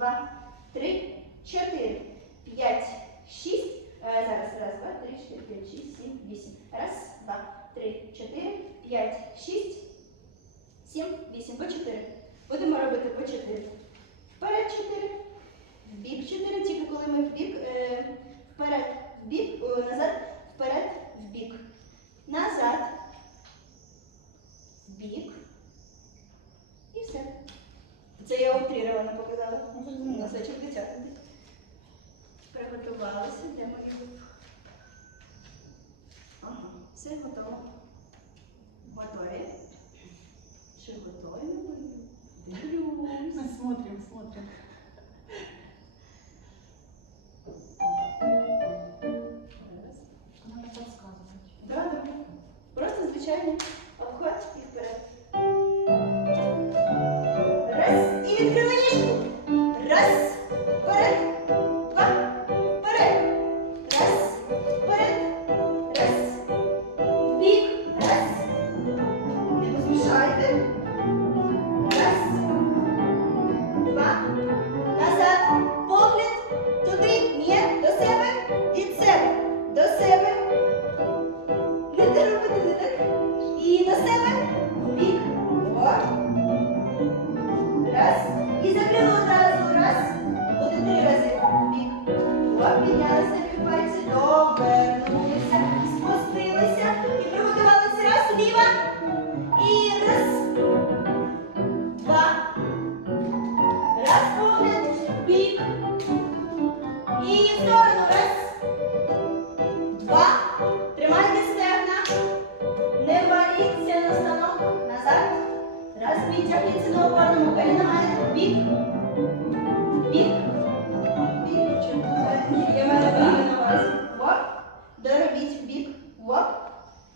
два, три. well. Listen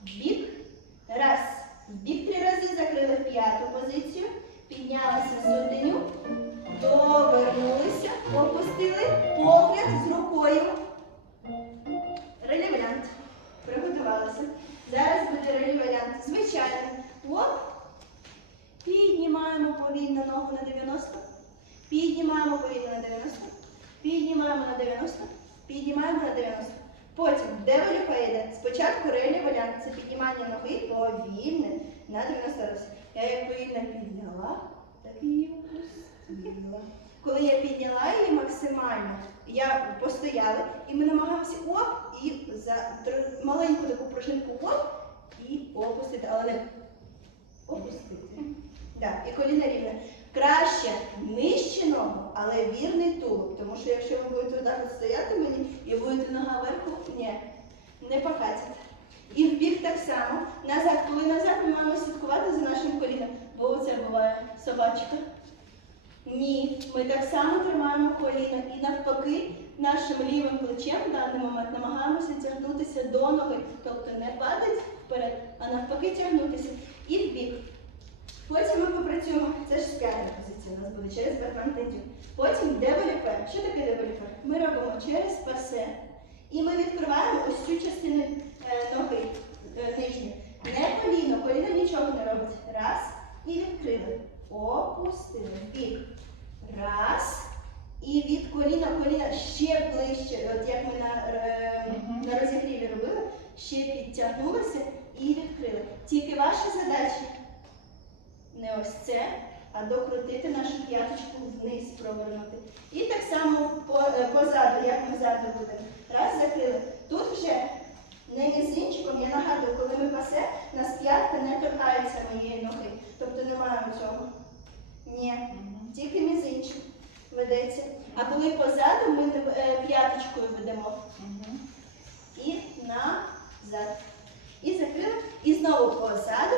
Бік. Раз. Бік три рази закрили в п'яту позицію. Піднялися сутеню. Довернулися. Опустили погляд з рукою. Релі варіант. Приготувалися. Зараз буде релі варіант. Звичайно. Лоб. Піднімаємо повільно ногу на 90. Піднімаємо повільно на 90. Піднімаємо на 90. Піднімаємо на 90. Потім де девелюпейда. Спочатку релі валянт. Це піднімання ноги повільне на 90 разів. Я як повільно підняла, так і її опустила. Коли я підняла її максимально, я постояла і ми намагаємося оп, і за маленьку таку пружинку оп і опустити, але не опустити. Так, І коліна рівне. Краще нищеного, але вірний тулуб. Тому що якщо ви будете так стояти мені і будете нога вверху, ні, не покатять. І в бік так само. Назад, коли назад, ми маємо слідкувати за нашим коліном, бо це буває собачка. Ні, ми так само тримаємо коліно і навпаки нашим лівим плечем в даний момент намагаємося тягнутися до ноги, тобто не падати вперед, а навпаки тягнутися і в бік. Потім ми попрацюємо, це ж п'ята позиція у нас буде через батмантинтів. Потім девеліпер. Що таке девеліпер? Ми робимо через пасе. І ми відкриваємо ось цю частину е, ноги е, нижню. Не коліно, коліно нічого не робить. Раз. І відкрили. Опустили. Бік. Раз. І від коліна коліна ще ближче, от як ми на е, на розігріві робили, ще підтягнулися і відкрили. Тільки ваша задача. Не ось це, а докрутити нашу п'яточку вниз провернути. І так само е, позаду, як ми ззаду будемо. Раз, закрили. Тут вже не мізинчиком, я нагадую, коли ми пасе, нас п'ятка не торкається моєї ноги. Тобто немає цього. Ні. Тільки мізинчик ведеться. А коли позаду, ми е, п'яточкою ведемо. І назад. І закрили. І знову позаду.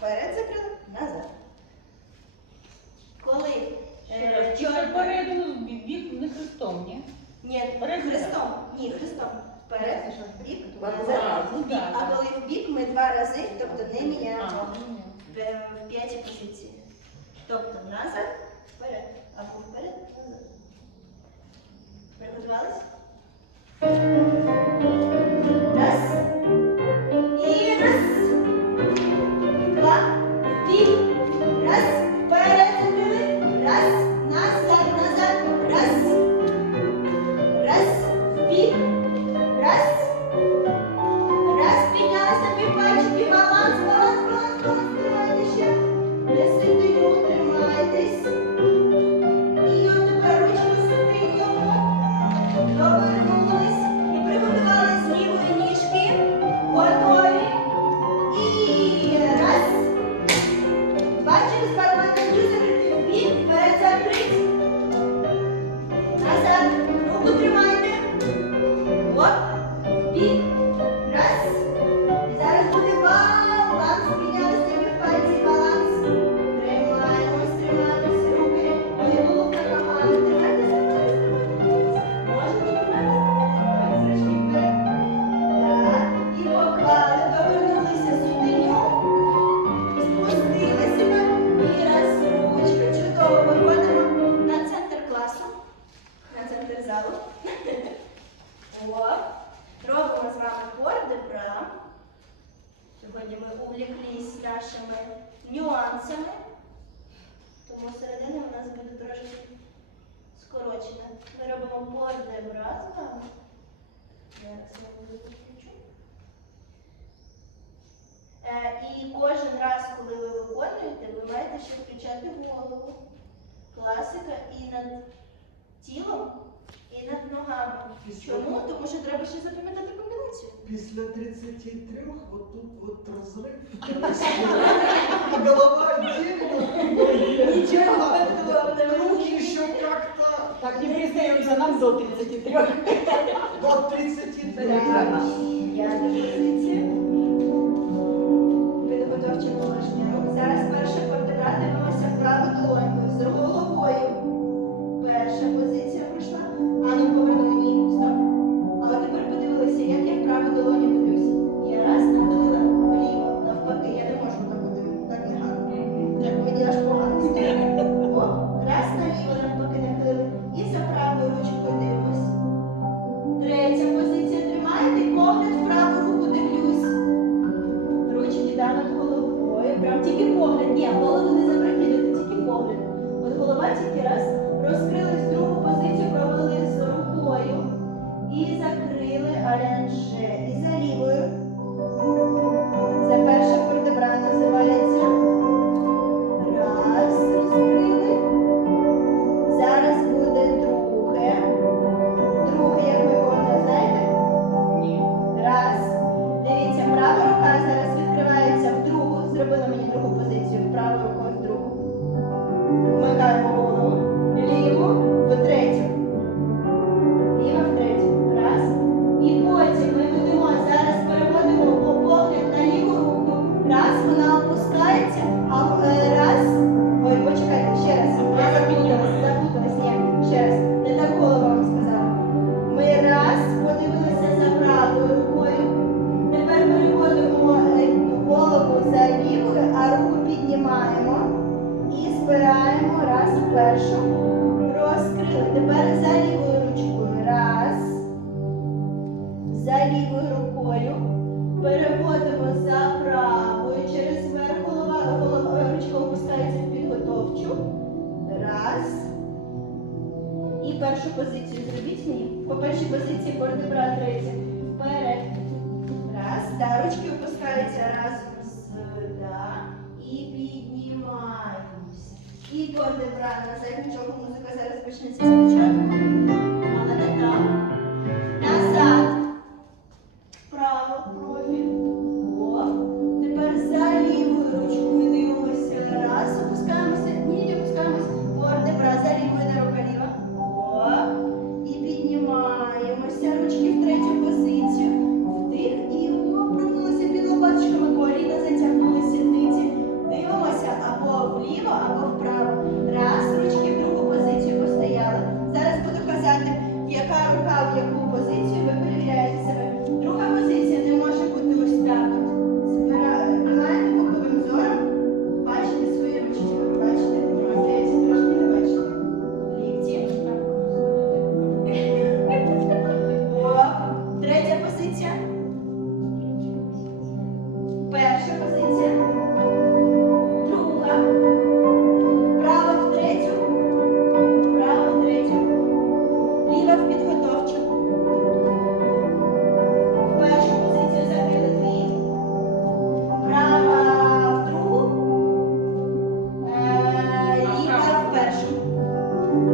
Вперед закрили, назад. Коли е, чор- бік не хрестом, ні? Ні, хрестом. Ні, хрестом. Вперед, в бік, назад. ну так. А коли в бік, ми два рази, тобто не міняємо е, в, п'ятій позиції. Тобто назад, вперед, або вперед, назад. Приготувались? Чому? Тому що треба ще запам'ятати комбінацію. після 33 вот тут вот разрыв. Голова Нічого Ничего Руки ще как-то Так, не признаємося нам до 33. до 33. Я на позиції. Підготовчі положення рук. Зараз перше дивимося вправо долонькою з головою. таз. І першу позицію зробіть мені. По першій позиції вертебра третя. Вперед. Раз. Да, ручки опускаються разом з да. І піднімаємося. І вертебра назад. Нічого музика зараз почнеться спочатку.